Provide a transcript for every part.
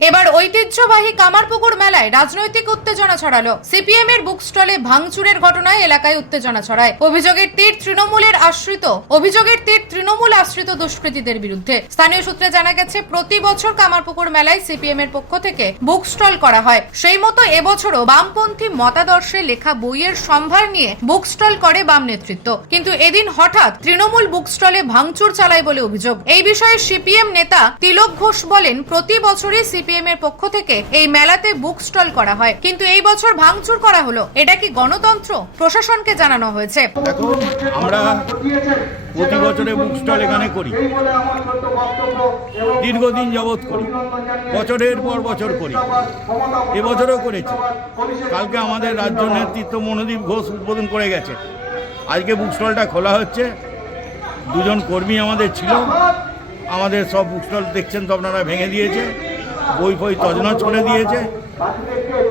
এবার ঐতিহ্যবাহী কামারপুকুর মেলায় রাজনৈতিক উত্তেজনা ছড়ালো। সিপিএম এর বুক স্টলে ভাঙচুরের ঘটনায় এলাকায় উত্তেজনা ছড়ায়। অভিযোগের তীর তৃণমূলের আশ্রিত, অভিযোগের তীর তৃণমূল আশ্রিত দুষ্কৃতীদের বিরুদ্ধে। স্থানীয় সূত্রে জানা গেছে, প্রতি বছর কামারপুকুর মেলায় সিপিএম এর পক্ষ থেকে বুক স্টল করা হয়। সেই মতো এবছরও বামপন্থী মতাদর্শে লেখা বইয়ের সম্ভার নিয়ে বুক স্টল করে বাম নেতৃত্ব। কিন্তু এদিন হঠাৎ তৃণমূল বুক স্টলে ভাঙচুর চালায় বলে অভিযোগ। এই বিষয়ে সিপিএম নেতা তিলক ঘোষ বলেন, প্রতি বছরই সিপিএম এর পক্ষ থেকে এই মেলাতে বুক স্টল করা হয়। কিন্তু এই বছর ভাঙচুর করা হলো। এটা কি গণতন্ত্র? প্রশাসনকে জানানো হয়েছে। আমরা প্রতি বছরে বুক স্টল এখানে করি। দীর্ঘদিন যাবৎ করি। বছরের পর বছর করি। এবছরও করেছি। কালকে আমাদের রাজ্য নেতৃত্ব মনোদীপ ঘোষ উদ্বোধন করে গেছে। আজকে বুক স্টলটা খোলা হচ্ছে। দুজন কর্মী আমাদের ছিল। আমাদের সব বুক স্টল দেখছেন তো আপনারা ভেঙে দিয়েছে। বই ফই তজনজ করে দিয়েছে।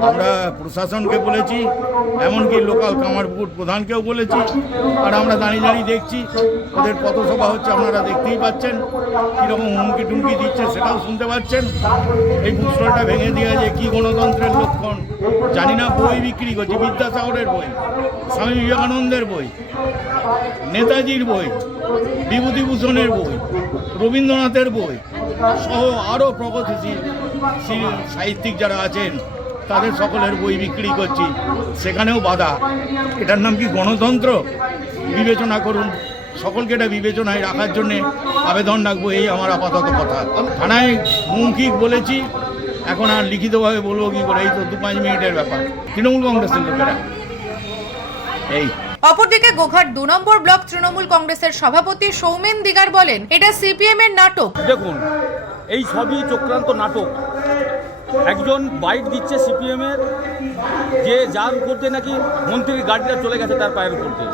আমরা প্রশাসনকে বলেছি, এমনকি লোকাল কামারপুকুর প্রধানকেও বলেছি, আর আমরা দাঁড়িয়ে দাঁড়িয়ে দেখছি, ওদের পথসভা হচ্ছে, আপনারা দেখতেই পাচ্ছেন, কীরকম হুমকি টুমকি দিচ্ছে সেটাও শুনতে পাচ্ছেন। এই বুস্টলটা ভেঙে দিয়ে যে কী গণতন্ত্রের লক্ষণ, জানি না, বই বিক্রি করছি, বিদ্যাসাগরের বই, স্বামী বিবেকানন্দের বই, নেতাজির বই, বিভূতিভূষণের বই, রবীন্দ্রনাথের বই সহ আরও প্রগতিশীল সাহিত্যিক যারা আছেন, তাদের সকলের বই বিক্রি করছি। সেখানেও বাধা। এটার নাম কি গণতন্ত্র? বিবেচনা করুন। সকলকে এটা বিবেচনায় রাখার জন্যে আবেদন রাখব, এই আমার আপাতত কথা। থানায় মৌখিক বলেছি, এখন আর লিখিতভাবে বলব কি করে? এই তো দু পাঁচ মিনিটের ব্যাপার। তৃণমূল কংগ্রেসের লোকেরা। এই। অপরদিকে গোঘাট দু নম্বর ব্লক তৃণমূল কংগ্রেসের সভাপতি সৌমেন দিগার বলেন, এটা সিপিএম এর নাটক। দেখুন, এই সবই চক্রান্ত নাটক। একজন বাইট দিচ্ছে সিপিএমের যে যার করতে নাকি মন্ত্রীর গাড়িটা চলে গেছে তার পায়ের উপর দিয়ে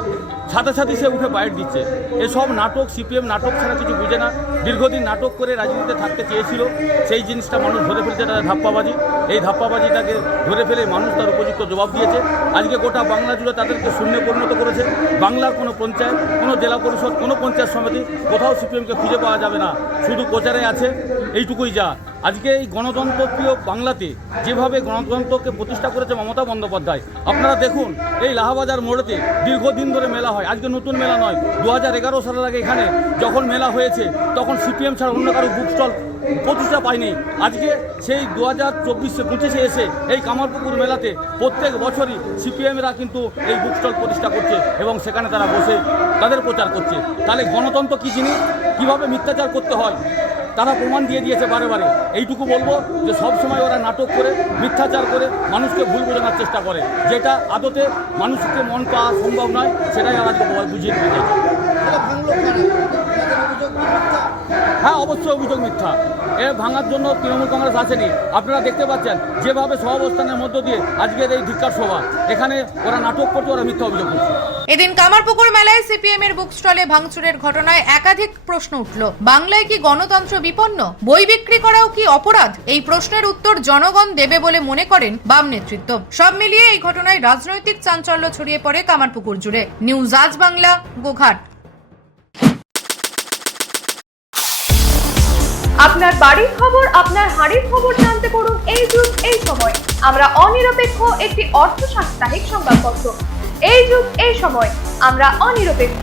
সাথে সাথে সে উঠে বাইট দিচ্ছে। এসব নাটক সিপিএম নাটক ছাড়া কিছু বুঝে না। দীর্ঘদিন নাটক করে রাজনীতিতে থাকতে চেয়েছিল। সেই জিনিসটা মানুষ ধরে ফেলছে তাদের ধাপ্পাবাজি। এই ধাপ্পাবাজিটাকে ধরে ফেলে মানুষ তার উপযুক্ত জবাব দিয়েছে। আজকে গোটা বাংলা জুড়ে তাদেরকে শূন্য পরিণত করেছে। বাংলার কোনো পঞ্চায়েত, কোনো জেলা পরিষদ, কোনো পঞ্চায়েত সমিতি কোথাও সিপিএমকে খুঁজে পাওয়া যাবে না। শুধু প্রচারে আছে, এইটুকুই যা। আজকে এই গণতন্ত্রপ্রিয় বাংলাতে যেভাবে গণতন্ত্রকে প্রতিষ্ঠা করেছে মমতা বন্দ্যোপাধ্যায়, আপনারা দেখুন, এই লাহাবাজার মোড়েতে দীর্ঘদিন ধরে মেলা হয়। আজকে নতুন মেলা নয় দু হাজার সালের আগে এখানে যখন মেলা হয়েছে, তখন সিপিএম ছাড়া অন্য কারও বুক স্টল প্রতিষ্ঠা পায়নি। আজকে সেই দু হাজার চব্বিশে পঁচিশে এসে এই কামারপুকুর মেলাতে প্রত্যেক বছরই সিপিএমরা কিন্তু এই বুক স্টল প্রতিষ্ঠা করছে এবং সেখানে তারা বসে তাদের প্রচার করছে। তাহলে গণতন্ত্র কী জিনিস? কীভাবে মিথ্যাচার করতে হয়? তারা প্রমাণ দিয়ে দিয়েছে বারে বারে এইটুকু বলব যে সব সময় ওরা নাটক করে, মিথ্যাচার করে মানুষকে ভুল বোঝানোর চেষ্টা করে। যেটা আদতে মানুষকে মন পাওয়া সম্ভব নয়, সেটাই আমাদের বুঝিয়ে দিতে হ্যাঁ অবশ্যই অভিযোগ মিথ্যা। এ ভাঙার জন্য তৃণমূল কংগ্রেস আসেনি। আপনারা দেখতে পাচ্ছেন, যেভাবে সহাবস্থানের মধ্য দিয়ে আজকের এই ধিক্কার সভা, এখানে ওরা নাটক করছে, ওরা মিথ্যা অভিযোগ করছে। এদিন কামারপুকুর মেলায় সিপিএম এর বুক স্টলে ভাঙচুরের ঘটনায় একাধিক প্রশ্ন উঠল। বাংলায় কি গণতন্ত্র বিপন্ন? বই বিক্রি করাও কি অপরাধ? এই প্রশ্নের উত্তর জনগণ দেবে বলে মনে করেন বাম নেতৃত্ব। সব মিলিয়ে এই ঘটনায় রাজনৈতিক চাঞ্চল্য ছড়িয়ে পড়ে কামারপুকুর জুড়ে। নিউজ আজ বাংলা, গোঘাট। আপনার বাড়ির খবর, আপনার হাড়ির খবর জানতে পড়ুন এই যুগ, এই সময়। আমরা অনিরপেক্ষ একটি অর্থ সাপ্তাহিক সংবাদপত্র। এই যুগ, এই সময় আমরা অনিরপেক্ষ।